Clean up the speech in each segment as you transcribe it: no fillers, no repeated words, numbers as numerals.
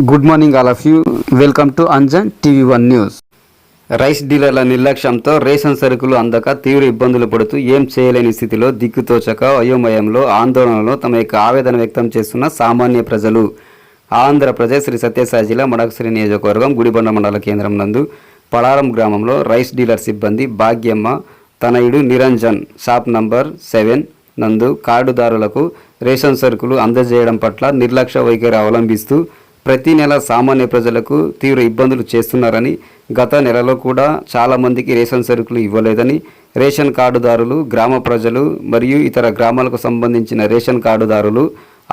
Good morning all of you. Welcome to Anjan TV one news. Rice డీలర్ల నిర్లక్ష్యంతో ration సరుకులు అందక తీవ్ర ఇబ్బందులు పడుతూ ఏం చేయలేని స్థితిలో దిక్కుతోచక అయోమయంలో ఆందోళనలో తమ యొక్క ఆవేదన వ్యక్తం చేస్తున్న సామాన్య ప్రజలు. ఆంధ్రప్రదేశ్ శ్రీ సత్యసాయి జిల్లా మడకసిరి నియోజకవర్గం గుడిబండ మండల కేంద్రం నందు పడారం గ్రామంలో రైస్ డీలర్ సిబ్బంది భాగ్యమ్మ తనయుడు నిరంజన్ షాప్ నంబర్ 7 నందు కార్డుదారులకు రేషన్ సరుకులు అందజేయడం పట్ల నిర్లక్ష్య వైఖరి అవలంబిస్తూ ప్రతి నెల సామాన్య ప్రజలకు తీవ్ర ఇబ్బందులు చేస్తున్నారని, గత నెలలో కూడా చాలామందికి రేషన్ సరుకులు ఇవ్వలేదని రేషన్ కార్డుదారులు, గ్రామ ప్రజలు మరియు ఇతర గ్రామాలకు సంబంధించిన రేషన్ కార్డుదారులు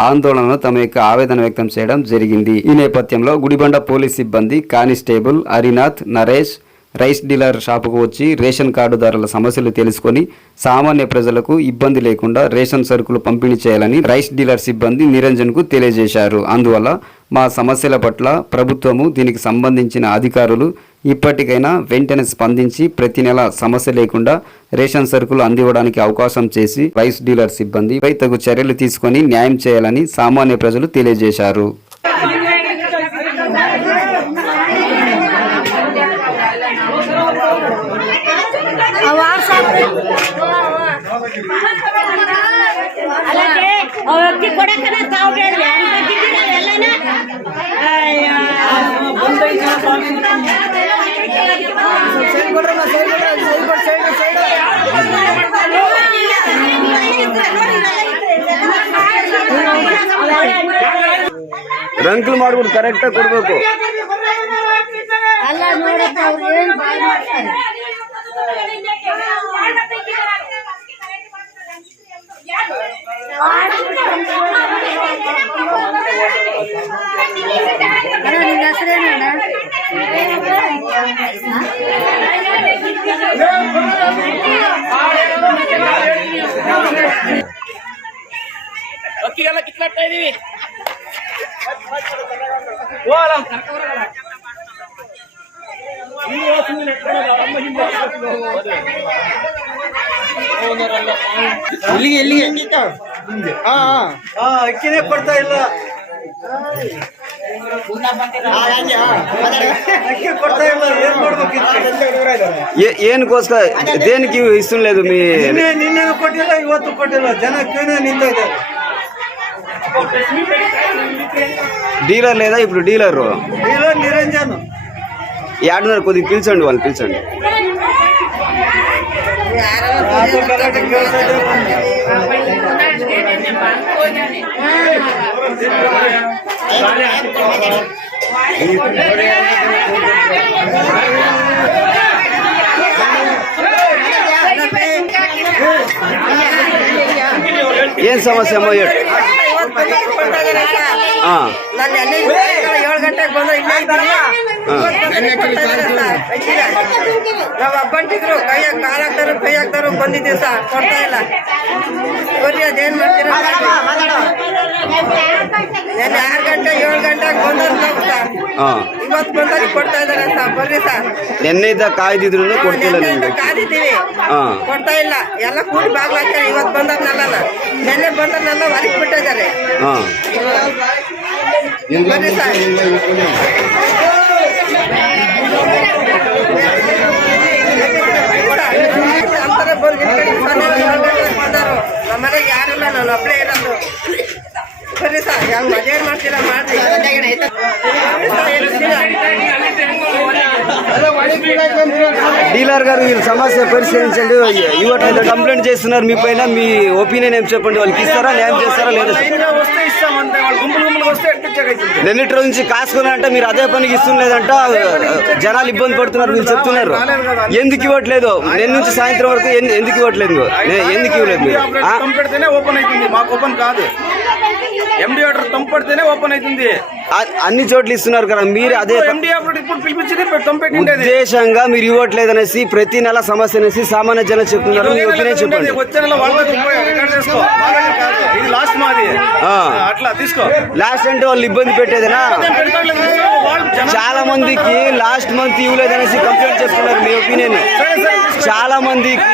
ఆందోళనలో తమ యొక్క ఆవేదన వ్యక్తం చేయడం జరిగింది. ఈ నేపథ్యంలో గుడిబండ పోలీస్ సిబ్బంది constable Harinath Naresh rice dealer షాపుకు వచ్చి రేషన్ కార్డుదారుల సమస్యలు తెలుసుకొని సామాన్య ప్రజలకు ఇబ్బంది లేకుండా రేషన్ సరుకులు పంపిణీ చేయాలని రైస్ డీలర్ సిబ్బంది నిరంజన్కు తెలియజేశారు. అందువల్ల మా సమస్యల పట్ల ప్రభుత్వము, దీనికి సంబంధించిన అధికారులు ఇప్పటికైనా వెంటనే స్పందించి ప్రతి నెల సమస్య లేకుండా రేషన్ సరుకులు అందివ్వడానికి అవకాశం చేసి రైస్ డీలర్ సిబ్బందిపై తగు చర్యలు తీసుకొని న్యాయం చేయాలని సామాన్య ప్రజలు తెలియజేశారు. ರಂಕ್ಲು ಮಾಡ್ಬಿಟ್ಟು ಕರೆಕ್ಟಾಗಿ ಕೊಡ್ಬೇಕು. ಅಕ್ಕಿಗೆಲ್ಲ ಕಿತ್ಲಾಗ್ತಾ ಇದೀವಿ. ಅಕ್ಕಿನೇ ಕೊಡ್ತಾ ಇಲ್ಲ, ಅಕ್ಕಿ ಕೊಡ್ತಾ ಇಲ್ಲ. ಏನ್ ಮಾಡ್ಬೇಕು? ಏನಕ್ಕೋಸ್ಕರ ದೇనికి ಇಷ್ಟ లేదు? మీ ನಿನ್ನೆ ಕೊಟ್ಟಿಲ್ಲ, ಇವತ್ತು ಕೊಟ್ಟಿಲ್ಲ. ಜನ ಕ್ಯೂನೇ ನಿಂತ ಇದ್ದಾರೆ. డీలర్ లేదా ఇప్పుడు? డీలర్ నిరంజన్ ఏడున్నారు, కొద్దిగా పిలిచండి, వాళ్ళు పిలిచండి. ఏం సమస్య అమ్మ? 7 ಗಂಟೆಗೆ ಬಂದ್ರೆ ನಾವು ಒಬ್ಬಂಟಿದ್ರು ಕೈಯಾಗ ಕಾಲ್ ಹಾಕ್ತಾರು, ಕೈ ಹಾಕ್ತಾರು, ಬಂದಿದ್ದೀವಿ ಸರ್, ಕೊಡ್ತಾ ಇಲ್ಲ. ಬರ್ರಿ, ಅದೇನ್ ಮಾಡ್ತೀರ? 6 ಗಂಟೆ 7 ಗಂಟೆಗೆ ಬಂದವ್ರು ನಾವು ಸರ್, ಇವತ್ತು ಬಂದವ್ರಿಗೆ ಕೊಡ್ತಾ ಇದಾರೆ ಸರ್. ಬರ್ರಿ ಸರ್. ನಿನ್ನೆಯಿಂದ ಕಾಯ್ದಿದ್ರು ಕೊಡ್ತಿಲ್ಲ ನಿಮ್ಗೆ? ಕಾದಿದ್ದೀವಿ, ಕೊಡ್ತಾ ಇಲ್ಲ. ಎಲ್ಲ ಕೂಡಿ ಬಾಗ್ಲಾಗ್ತಾರೆ. ಇವತ್ತು ಬಂದವ್ರನ್ನೆಲ್ಲ, ನೆನ್ನೆ ಬಂದವ್ರನ್ನೆಲ್ಲ ಹೊರಗೆ ಬಿಟ್ಟಿದ್ದಾರೆ. ಬರ್ರಿ ಸರ್. ಅಂತಾರೆ ಬಂದು ಬಂದರು. ನಮ್ಮ ಮನೆಗೆ ಯಾರಿಲ್ಲ, ನಾನು ಒಬ್ಬಳೇ ಇರೋದು. ಬರ್ರಿ ಸರ್, ಹೆಂಗ್ ಮಜಾ ಮಾಡ್ತೀರಾ ಮಾಡ್ರಿ. డీలర్ గారు మీరు సమస్య పరిశీలించండి. ఇవ్వట్లేదు, కంప్లైంట్ చేస్తున్నారు మీ పైన. మీ ఒపీనియన్ ఏం చెప్పండి? వాళ్ళకి ఇస్తారా, న్యాయం చేస్తారా లేదా? నిన్నటి రోజు నుంచి కాసుకుని అంటే మీరు అదే పనికి ఇస్తుండలేదంట, జనాలు ఇబ్బంది పడుతున్నారు మీరు చెప్తున్నారు. ఎందుకు ఇవ్వట్లేదు? నిన్న నుంచి సాయంత్రం వరకు ఎందుకు ఇవ్వట్లేదు? ఎందుకు ఇవ్వలేదు? మీరు ఓపెన్ అవుతుంది, మాకు ఓపెన్ కాదు. ఎండి ఆర్డర్ తంపడితేనే ఓపెన్ అవుతుంది. అన్ని చోట్ల ఇస్తున్నారు కదా, మీరు అదే ఉద్దేశంగా మీరు ఇవ్వట్లేదు అనేసి ప్రతి నెల సమస్య అనేసి సామాన్య జనం చెప్తున్నారు. మీ ఒపీనియన్ చెప్పండి. లాస్ట్ అంటే వాళ్ళు ఇబ్బంది పెట్టేదేనా? చాలా మందికి లాస్ట్ మంత్ ఇవ్వలేదు అనేసి కంప్లైంట్ చెప్తున్నారు. మీ ఒపీనియన్? చాలా మందికి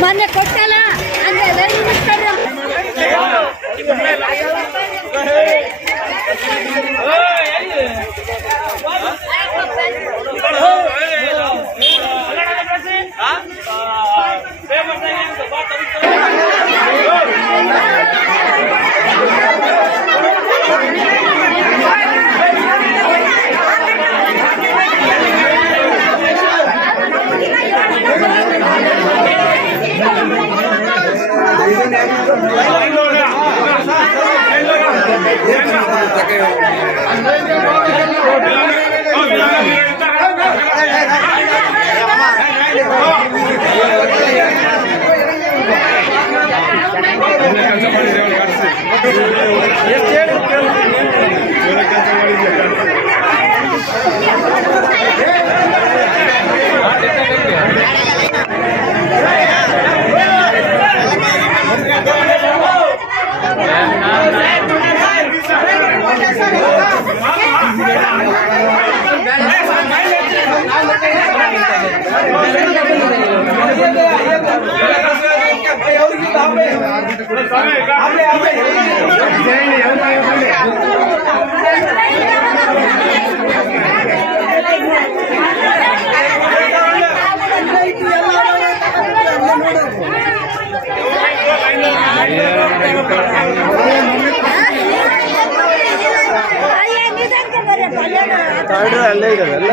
ಮೊನ್ನೆ ಕೊಟ್ಟಲ್ಲ ಅಂದ್ರೆ ಅಲ್ಲೇ ಇದಾವೆಲ್ಲ